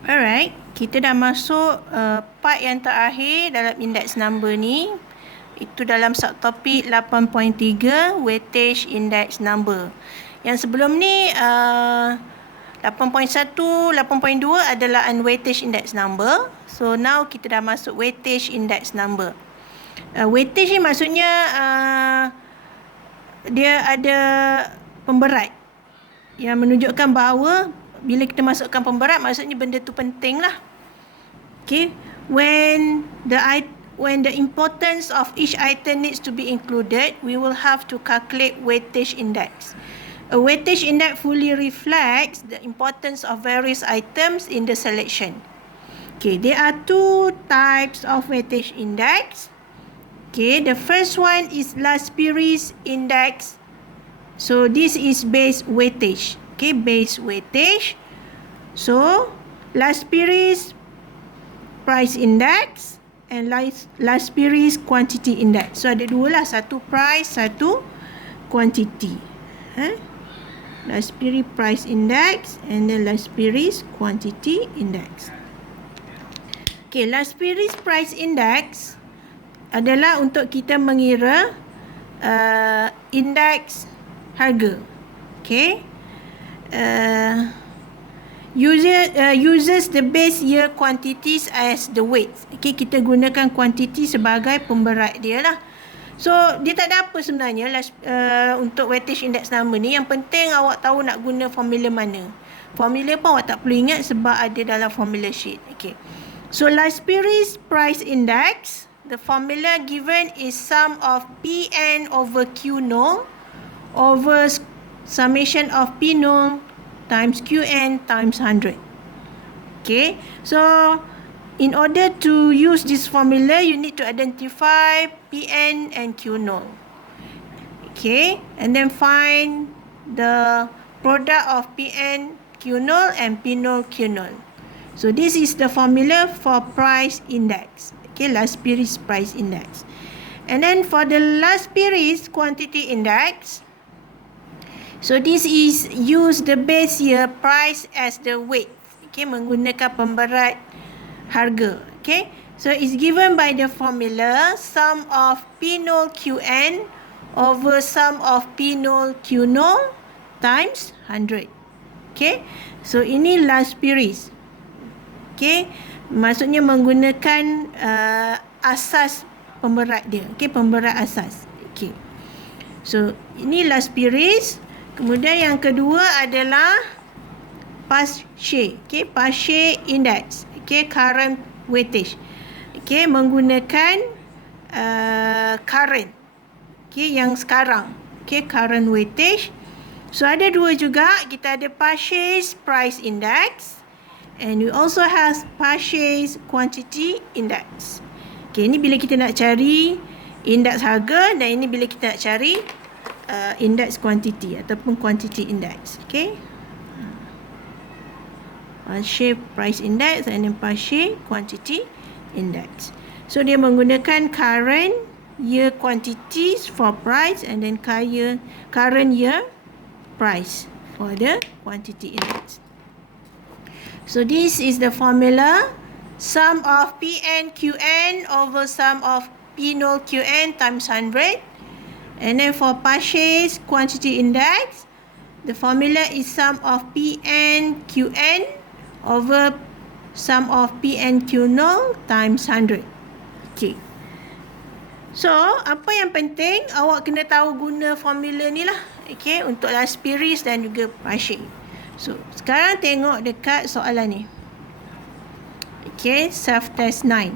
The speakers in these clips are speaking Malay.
Alright, kita dah masuk part yang terakhir dalam index number ni. Itu dalam subtopik 8.3 weightage index number. Yang sebelum ni 8.1, 8.2 adalah unweightage index number. So now kita dah masuk weightage index number. Weightage ni maksudnya dia ada pemberat yang menunjukkan bahawa bila kita masukkan pemberat, maksudnya benda tu penting lah. Okay, when the importance of each item needs to be included, we will have to calculate weightage index. A weightage index fully reflects the importance of various items in the selection. Okay, there are two types of weightage index. Okay, the first one is Laspieris index. So this is base weightage. Okay, base weightage. So Laspieris price index and Laspieris quantity index. So ada dua lah, satu price, satu quantity. Laspieris price index and then Laspieris quantity index. Okay, Laspieris price index adalah untuk kita mengira indeks harga. Okay. Uses the base year quantities as the weight. Okay, kita gunakan quantity sebagai pemberat dia lah. So dia tak ada apa sebenarnya untuk weightage index number ni. Yang penting awak tahu nak guna formula mana. Formula pun awak tak perlu ingat sebab ada dalam formula sheet. Okay, so Laspieris price index, the formula given is sum of Pn over Q0 over summation of P0 times Qn times 100. Okay, so in order to use this formula, you need to identify Pn and Q0. Okay, and then find the product of Pn Q0 and P0 Q0. So this is the formula for price index. Okay, Laspieris price index. And then for the Laspieris quantity index, so this is use the base year price as the weight. Okay, menggunakan pemberat harga. Okay, so it's given by the formula sum of P0 Qn over sum of P0 Q0 times 100. Okay, so ini Laspieris. Okay, maksudnya menggunakan asas pemberat dia. Okay, pemberat asas. Okay, so ini Laspieris. Kemudian yang kedua adalah Pache. Okay, Pache index. Okay, current weightage. Okay, menggunakan current. Okay, yang sekarang. Okay, current weightage. So ada dua juga. Kita ada Pache's price index and we also have Pache's quantity index. Okay, ini bila kita nak cari indeks harga dan ini bila kita nak cari index quantity ataupun quantity index. Okay, Pache price index and then Pache quantity index. So dia menggunakan current year quantities for price and then current year price for the quantity index. So this is the formula sum of Pn Qn over sum of P0 Qn times 100. And then for Pache's quantity index, the formula is sum of Pn Qn over sum of Pn Q0 times 100. Okay. So, apa yang penting, awak kena tahu guna formula ni lah. Okay, untuk Laspieris dan juga Pache. So, sekarang tengok dekat soalan ni. Okay, self-test 9.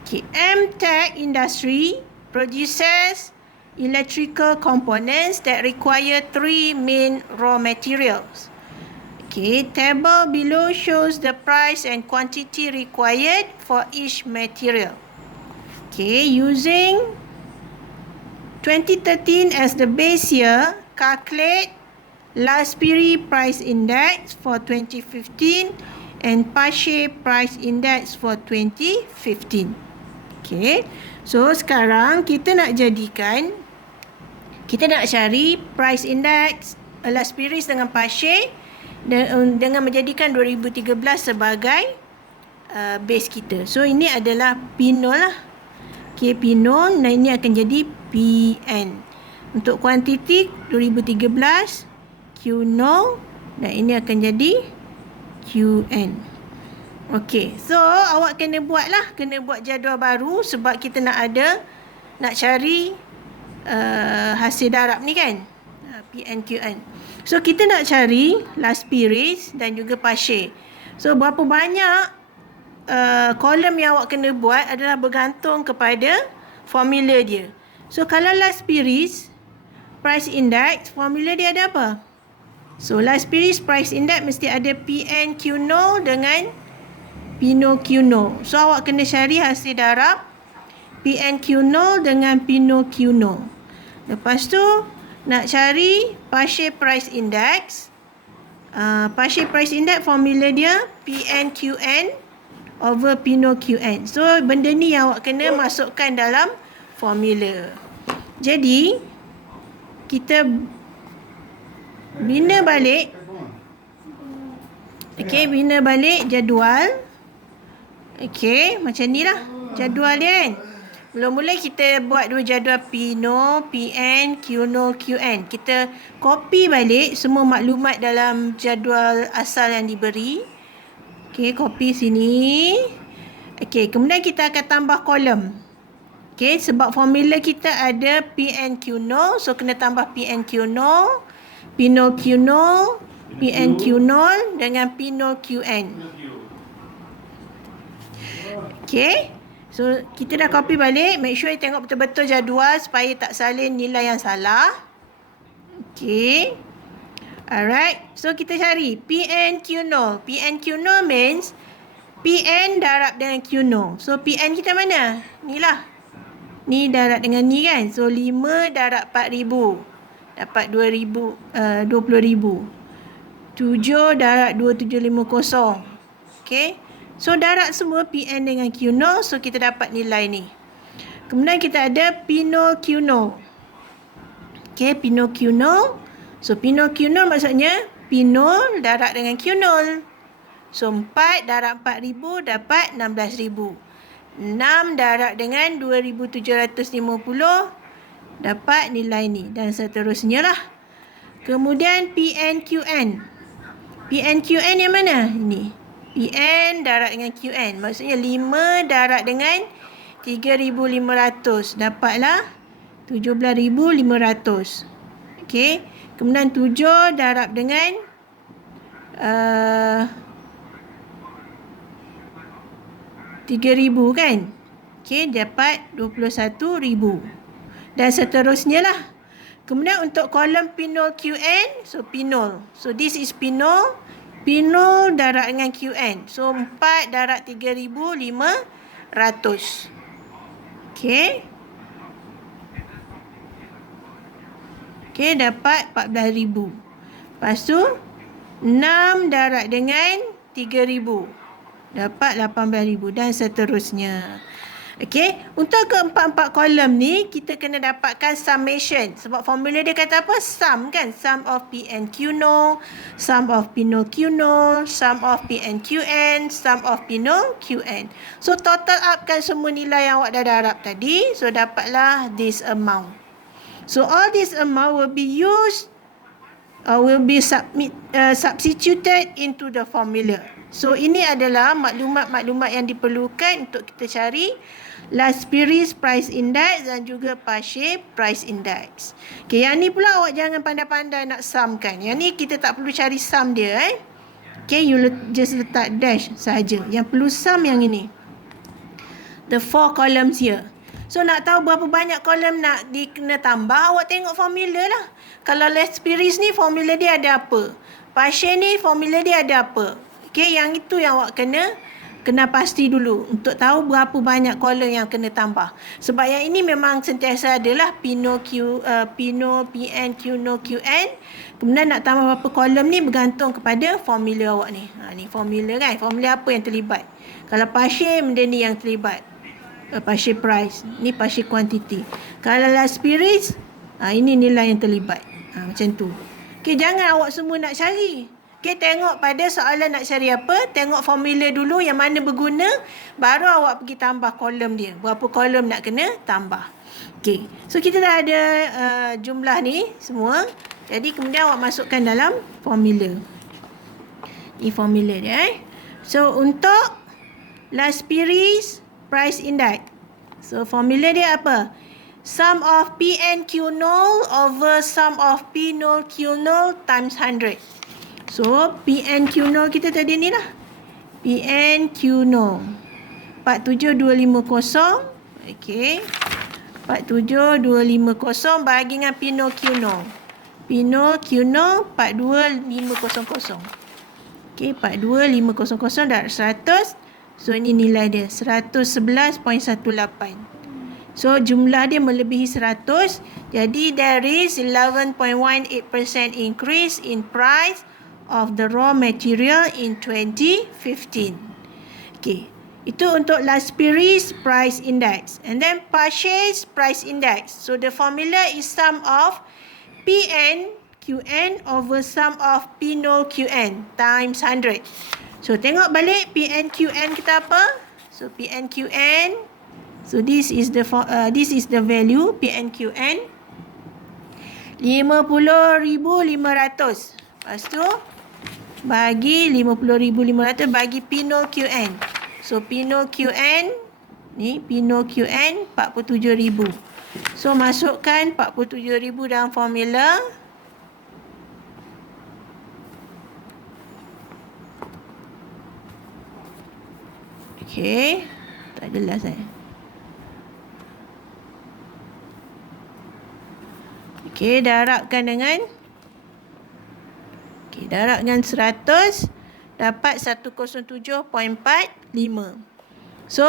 Okay, MTech Industry produces electrical components that require 3 main raw materials. Okay, table below shows the price and quantity required for each material. Okay, using 2013 as the base year, calculate Laspieris price index for 2015 and Pache price index for 2015. Okay, so sekarang kita nak cari price index Laspieris dengan Pache dengan menjadikan 2013 sebagai base kita. So ini adalah P0 lah. Okay, P0 dan ini akan jadi Pn. Untuk kuantiti 2013 Q0 dan ini akan jadi Qn. Okey, so awak kena buat jadual baru sebab kita nak cari hasil darab ni kan, Pn Qn. So kita nak cari last series dan juga Pache. So berapa banyak kolom yang awak kena buat adalah bergantung kepada formula dia. So kalau last series price index, formula dia ada apa? So last series price index mesti ada Pn Q0 dengan P0 Q0. So awak kena cari hasil darab Pn Q0 dengan P0 Q0. Lepas tu nak cari Pache price index. Pache price index formula dia Pn Qn over P0 Qn. So benda ni yang awak kena masukkan dalam formula. Jadi kita bina balik. Okey, bina balik jadual. Okey, macam ni lah jadual dia kan. Mula-mula kita buat dua jadual P0, Pn, Q0, Qn. Kita copy balik semua maklumat dalam jadual asal yang diberi. Okey, copy sini. Okey, kemudian kita akan tambah kolom. Okey, sebab formula kita ada Pn Q0, so kena tambah Pn Q0, P0 Q0, Pn Q0 dengan P0 Qn. Okay. So, kita dah copy balik. Make sure you tengok betul-betul jadual supaya tak salin nilai yang salah. Okay. Alright. So, kita cari Pn Q0. Pn Q0 means Pn darab dengan Q0. So, Pn kita mana? Ni lah. Ni darab dengan ni kan. So, 5 darab 4,000. Dapat 20,000. 7 darab 2750. Okay. So, darab semua Pn dengan Q0. So, kita dapat nilai ni. Kemudian kita ada P0 Q0. Okay, P0 Q0. So, P0 Q0 maksudnya P0 darab dengan Q0. So, 4 darab 4,000 dapat 16,000. 6 darab dengan 2,750 dapat nilai ni. Dan seterusnya lah. Kemudian Pn Qn. Pn Qn yang mana? Ni. Pn darab dengan Qn. Maksudnya 5 darab dengan 3,500. Dapatlah 17,500. Okey. Kemudian 7 darab dengan 3,000 kan? Okey, dapat 21,000. Dan seterusnya lah. Kemudian untuk kolom P0 Qn, so P0. So this is P0. P0 darab dengan Qn. So 4 darab 3,500. Okey. Okey, dapat 14,000. Lepas tu 6 darab dengan 3,000. Dapat 18,000 dan seterusnya. Okey, untuk keempat-empat kolom ni kita kena dapatkan summation. Sebab formula dia kata apa? Sum kan? Sum of Pn Q0, sum of P0 Q0, sum of Pn Qn, sum of P0 Qn. So total upkan semua nilai yang awak dah darab tadi. So dapatlah this amount. So all this amount will be used substituted into the formula. So ini adalah maklumat-maklumat yang diperlukan untuk kita cari last series price index dan juga Pache price index. Okay, yang ni pula awak jangan pandai-pandai nak sum kan. Yang ni kita tak perlu cari sum dia Okay, you just letak dash saja. Yang perlu sum yang ini. The 4 columns here. So nak tahu berapa banyak kolom nak kena tambah, awak tengok formula lah. Kalau last series ni formula dia ada apa? Pache ni formula dia ada apa? Okay, yang itu yang awak kena pasti dulu untuk tahu berapa banyak kolom yang kena tambah. Sebab yang ini memang sentiasa adalah P0, Pn, Q0, Qn. Kemudian nak tambah berapa kolom ni bergantung kepada formula awak ni. Ni formula kan. Formula apa yang terlibat. Kalau Pache, benda ni yang terlibat. Pache price. Ni Pache quantity. Kalau last series, ini nilai yang terlibat. Macam tu. Okay, jangan awak semua nak cari. Okay, tengok pada soalan nak cari apa. Tengok formula dulu yang mana berguna. Baru awak pergi tambah kolom dia. Berapa kolom nak kena tambah. Okay, so kita dah ada jumlah ni semua. Jadi kemudian awak masukkan dalam formula. Ini formula dia. So untuk Laspires price index. So formula dia apa? Sum of PNQ0 over sum of P0Q0 times 100. So PNQ0 kita tadi ni lah. PNQ0 47250. Okay. 47250 bagi dengan P0Q0. P0Q0 42500. Okay, 42500 dah 100. So ini nilai dia 111.18. So jumlah dia melebihi 100. Jadi there is 11.18% increase in price of the raw material in 2015. Okay, itu untuk Laspires price index. And then purchase price index. So the formula is sum of PNQN over sum of P0QN times 100. So tengok balik PNQN kita apa? So PNQN. So this is the value PNQN 50,500. Lepas tu bagi 50,500 bagi P0QN. So P0QN ni P0QN 47,000. So masukkan 47,000 dalam formula. Okey, tak jelas Okey, darabkan dengan 100 dapat 107.45. So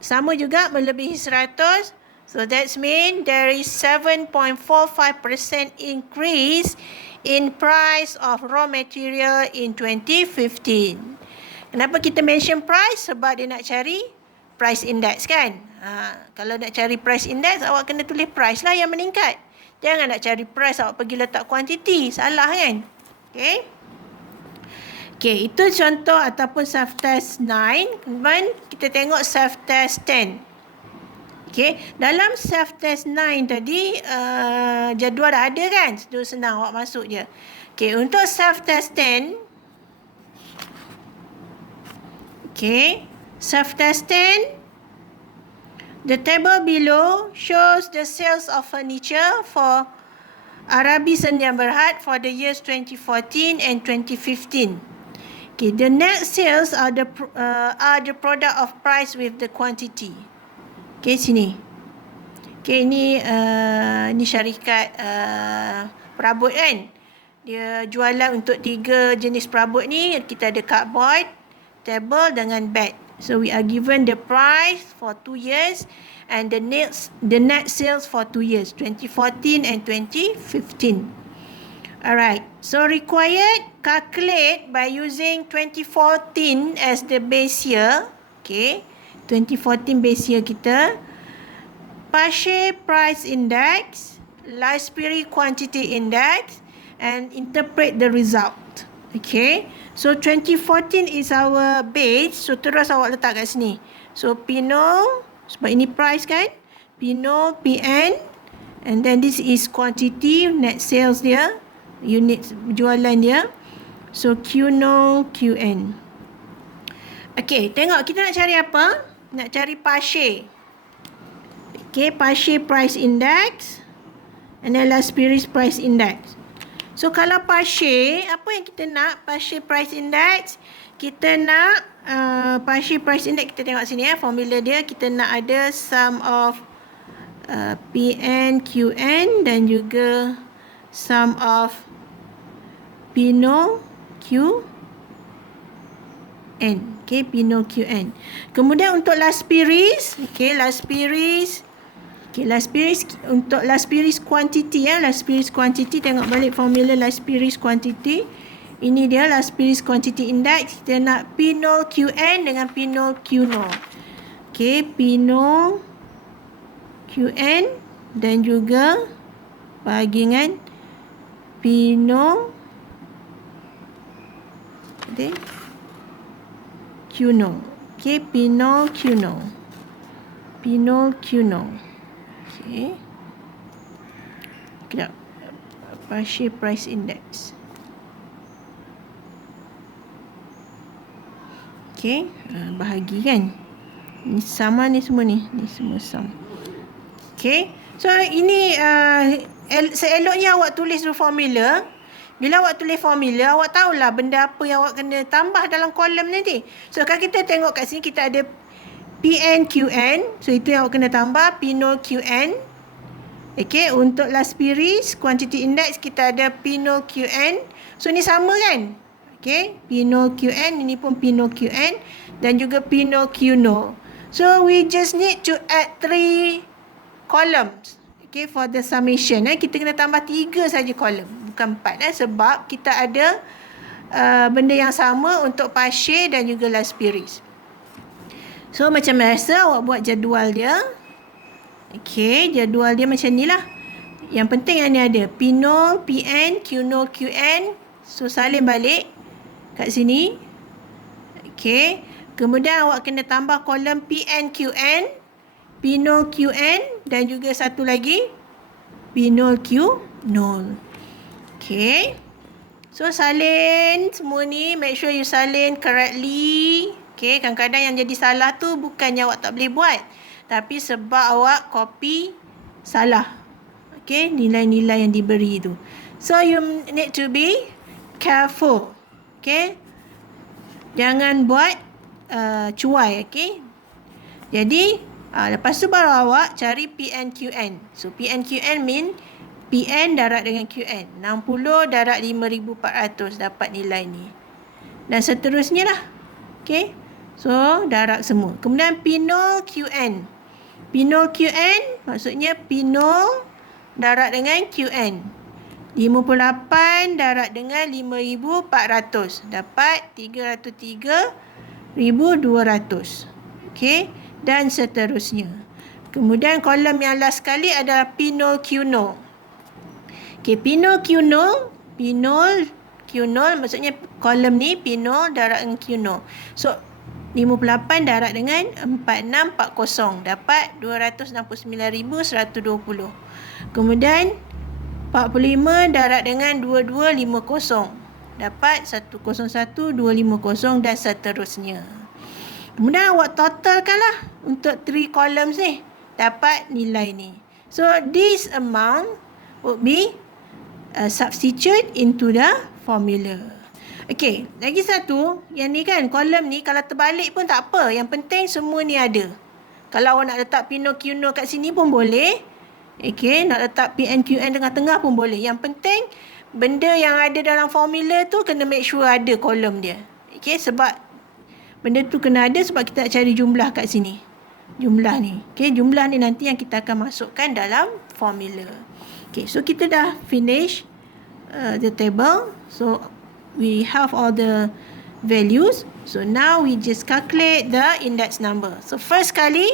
sama juga melebihi 100. So that means there is 7.45% increase in price of raw material in 2015. Kenapa kita mention price? Sebab dia nak cari price index kan. Kalau nak cari price index, awak kena tulis price lah yang meningkat. Jangan nak cari price awak pergi letak kuantiti. Salah kan? Okay. Okay, itu contoh ataupun self-test 9. Kemudian kita tengok self-test 10. Okay, dalam self-test 9 tadi, jadual dah ada kan? Senang awak masuk je. Okay, untuk self-test 10, okay, self-test 10, the table below shows the sales of furniture for Arabi Sendian Berhad for the years 2014 and 2015. Okay, the net sales are the product of price with the quantity. Okay, sini. Okay, ni syarikat perabot kan. Dia jualan untuk 3 jenis perabot ni. Kita ada cupboard, table dengan bed. So we are given the price for 2 years and the net sales for 2 years, 2014 and 2015. Alright, so required calculate by using 2014 as the base year. Okay, 2014 base year kita. Purchase price index, Laspires quantity index, and interpret the result. Okay, so 2014 is our base. So terus awak letak kat sini. So P0, sebab ini price kan, P0, PN, and then this is quantity, net sales dia, unit jualan dia. So Q0, QN. Okay, tengok kita nak cari apa? Nak cari purchase. Okay, purchase price index and then Laspires price index. So kalau purchase, apa yang kita nak? Purchase price index, kita nak purchase price index, kita tengok sini formula dia. Kita nak ada sum of PN, QN dan juga sum of P0, QN. Okay, P0, QN. Kemudian untuk Laspires, okay, Laspires untuk Laspires quantity Laspires quantity, tengok balik formula Laspires quantity. Ini dia Laspires quantity index. Kita nak P0 QN dengan P0 Q0. Okay, P0 QN dan juga bagi dengan P0 Okay. Quinol. Okay, Pinol Quinol. Pinol Quinol. Okay. Sekejap. Partial price index. Okay, bahagi kan. Ni sama ni semua ni. Ni semua sama. Okay. So ini seeloknya awak tulis dulu formula. Bila awak tulis formula, awak tahulah benda apa yang awak kena tambah dalam kolom nanti. So kalau kita tengok kat sini, kita ada PNQN. So itu yang awak kena tambah, Pinol QN. Okay, untuk last series quantity index kita ada Pinol QN. So ni sama kan? Okay, Pinol QN, ini pun Pinol QN dan juga Pinol Quinol. So we just need to add 3 columns. Okay, for the summation. Kita kena tambah 3 saja kolom, bukan 4. Sebab kita ada benda yang sama untuk partial dan juga last series. So macam biasa awak buat jadual dia. Okay, jadual dia macam ni lah. Yang penting yang ni ada Pinol, PN, Quinol, QN. So salin balik kat sini. Okay, kemudian awak kena tambah kolom PN, QN, Pinol QN dan juga satu lagi Pinol Quinol. Okay, so salin semua ni. Make sure you salin correctly. Okay, kadang-kadang yang jadi salah tu bukannya awak tak boleh buat, tapi sebab awak copy salah. Okay, nilai-nilai yang diberi tu. So you need to be careful. Okay, jangan buat cuai. Okay, jadi lepas tu baru awak cari PNQN. So PNQN mean PN darab dengan QN. 60 darab 5,400 dapat nilai ni. Dan seterusnya lah. Okay, so darab semua. Kemudian Pinol QN. Pinol QN maksudnya Pinol darab dengan QN. 58 darab dengan 5,400 dapat 303,200. Okay, dan seterusnya. Kemudian kolom yang last sekali adalah Pinol Quinol. Okay, Pinol Quinol. Pinol Quinol maksudnya kolom ni Pinol darab dengan Quinol. So 58 darab dengan 4640 dapat 269,120. Kemudian 45 darab dengan 2250 dapat 101,250 dan seterusnya. Kemudian awak totalkan lah untuk 3 columns ni, dapat nilai ni. So this amount would be substitute into the formula. Okay, lagi satu, yang ni kan kolom ni kalau terbalik pun tak apa, yang penting semua ni ada. Kalau awak nak letak Pinol Quinol kat sini pun boleh. Okay, nak letak PNQN tengah-tengah pun boleh. Yang penting benda yang ada dalam formula tu kena make sure ada kolom dia. Okay, sebab benda tu kena ada sebab kita nak cari jumlah kat sini. Jumlah ni. Okay, jumlah ni nanti yang kita akan masukkan dalam formula. Okay, so kita dah finish the table. So we have all the values. So now we just calculate the index number. So first kali,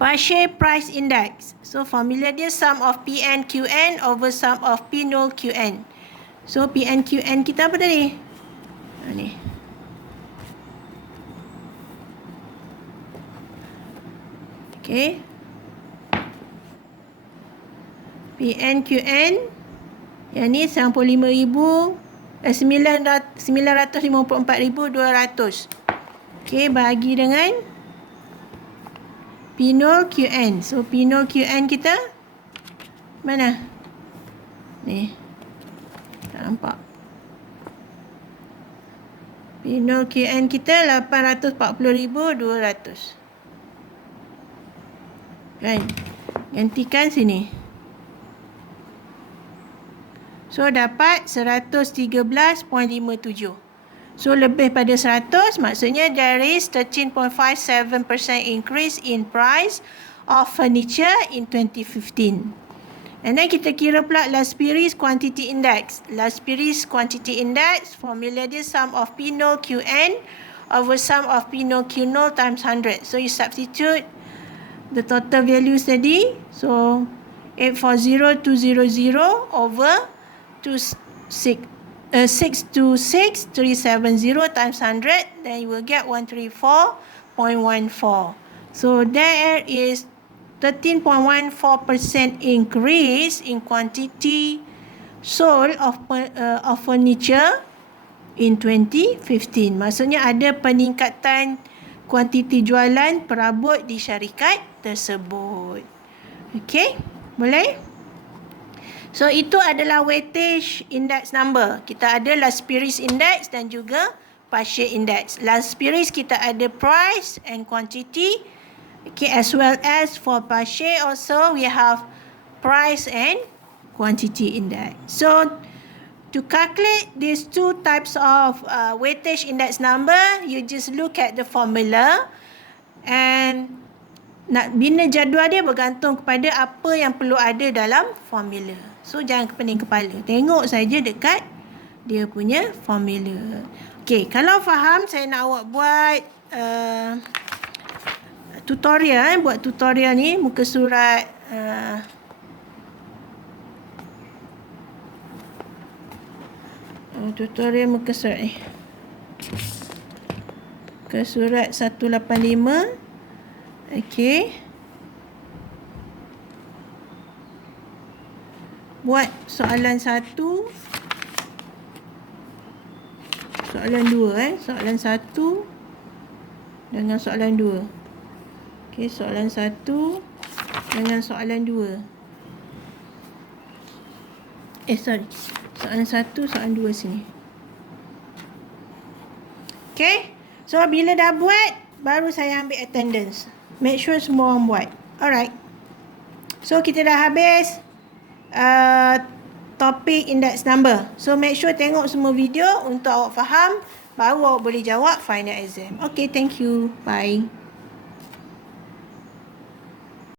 partial price index. So formula dia sum of PNQN over sum of Pinol QN. So PNQN kita apa tadi? Ni. Okay. PNQN yang ni 954,200. Okay, bagi dengan Pinol QN. So Pinol QN kita mana? Ni. Tak nampak. Pinol QN kita 840,200. Kan? Gantikan sini. So dapat 113.57. So lebih pada 100, maksudnya there is 13.57% increase in price of furniture in 2015. And then kita kira pula last series quantity index. Last series quantity index, formula dia sum of Pinol QN over sum of Pinol Quinol times 100. So you substitute the total values tadi. So 840,200 over 26 626,370 times 100, then you will get 134.14. So there is 13.14% increase in quantity sold of furniture in 2015. Maksudnya ada peningkatan kuantiti jualan perabot di syarikat tersebut. Okey, boleh? So itu adalah weightage index number. Kita ada Laspieris index dan juga Paget index. Laspieris kita ada price and quantity. Okay, as well as for Paget also we have price and quantity index. So to calculate these two types of weightage index number, you just look at the formula, and nak bina jadual dia bergantung kepada apa yang perlu ada dalam formula. So jangan pening kepala, tengok saja dekat dia punya formula. Okey, kalau faham, saya nak awak buat tutorial. Buat tutorial ni muka surat tutorial muka surat ni, muka surat 185. Okey, buat soalan 1, soalan 2, soalan 1 dengan soalan 2. Okey, soalan 1 dengan soalan 2. Soalan 1, soalan 2 sini. Okey, so bila dah buat, baru saya ambil attendance. Make sure semua orang buat. Alright, so kita dah habis topik index number. So make sure tengok semua video untuk awak faham, baru awak boleh jawab final exam. Okay, thank you. Bye.